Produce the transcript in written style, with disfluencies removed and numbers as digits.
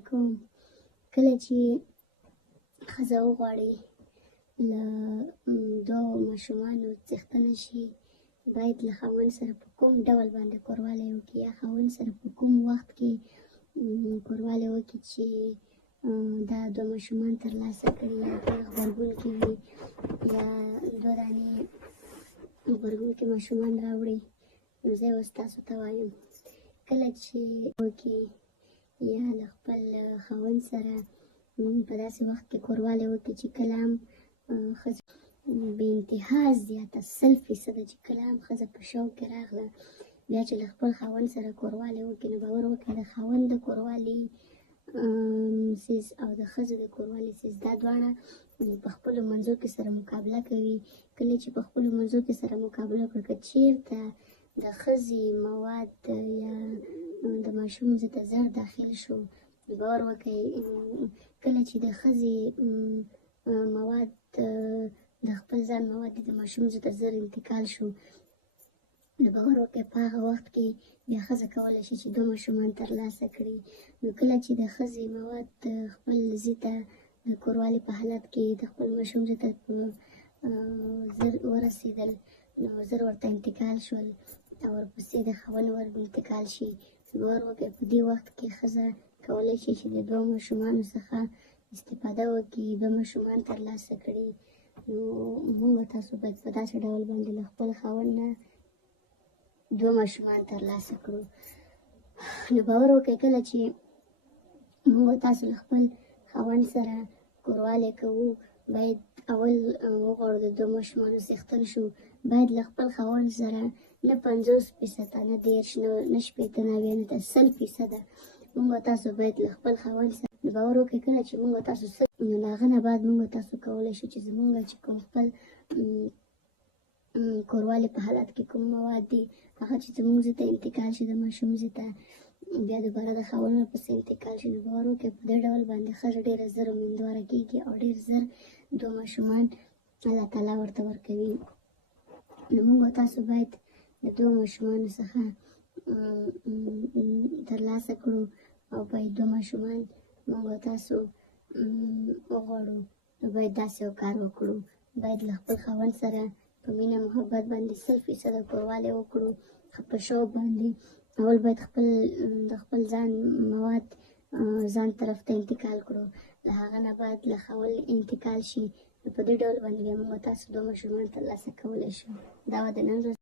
علیکم. کله چې ښځه وغواړي له دوو ماشومانو څښتنه شي، باید له خاوند سره په کوم ډول باندې کوروالی وکړي، یا خاوند سره په کوم وخت کې کوروالی وکړي چې دا دوه ماشومان ترلاسه کړي، یا په غبرګون کې وي، یا دوه دانې غبرګون کې ماشومان راوړي. نو زه اوس تاسو ته وایم، کله چې وکړي یا له خپل خاوند سره په داسې وخت کې کوروالی وکړي چې کله هم ښځه بې انتها زیاته 100% چې کله هم ښځه په شوق کې راغله، بیا چې له خپل خاوند سره کوروالی وکړي، نو باور وکړئ د خاوند د کوروالی څیز او د ښځې د کوروالی څیز دا دواړه په خپلو منځو کې سره مقابله کوي. کله چې په خپلو منځو کې سره مقابله وکړي، که چېرته د ښځې مواد یا د ماشوم زړه ته زر داخل شو، باور وکړئ کله چې د ښځې مواد د خپل ځان مواد د ماشوم زړه ته زر انتقال شو، نو باور وکړئ په هغه وخت کې بیا ښځه کولی شي چې دوه ماشومان ترلاسه کړي. نو کله چې د ښځې مواد خپل زوی ته د کوروالي په حالت کې د خپل ماشوم زوی ته زر ورسېدل، نو زر ورته انتقال شول او ورپسې د خاوند ور انتقال شي، باور وکړئ په دې وخت کې ښځه کولی شي چې د دوه ماشومانو څخه استفاده وکړي، دوه ماشومان ترلاسه کړي. نو موږ تاسو باید په داسې ډول باندې له خپل خاوند نه دوه ماشومان ترلاسه کړو. نو باور وکړئ کله چې موږ تاسو له خپل خاوند سره کوروالی کوو، باید اول وغواړو د دوه ماشومانو څښتن شو، باید له خپل خاوند سره نه 50%، نه 30، نه 80، نه 90، نه 100% موږ تاسو باید له خپل خاوند سره باور وکړئ. کله چې موږ تاسو نو له هغه نه بعد موږ تاسو کولی شو چې زموږ چې کوم خپل کوروالی په حالت کې کوم مواد دي، هغه چې زموږ زوی ته انتقال شي، د ماشوم زوی ته بیا دوباره د خاوند ورپسې انتقال شي. نو باور وکړئ په دې ډول باندې ښځه ډېره زر امیندواره کېږي او ډېر زر دوه ماشومان الله تعالی ورته ورکوي. نو موږ تاسو باید د دوه ماشومانو څخه ترلاسه کړو او باید دوه ماشومان موږ تاسو وغواړو، نو باید داسې یو کار وکړو، باید له خپل خاوند سره په مینه محبت باندې 100% کوروالی وکړو، په شوق باندې. اول باید د خپل ځان مواد ځان طرف ته انتقال کړو، له هغه نه بعد له خاوند انتقال شي، نو په دې ډول باندې بیا موږ تاسو دوه ماشومان ترلاسه کولی شو. دا وه د نن ورځ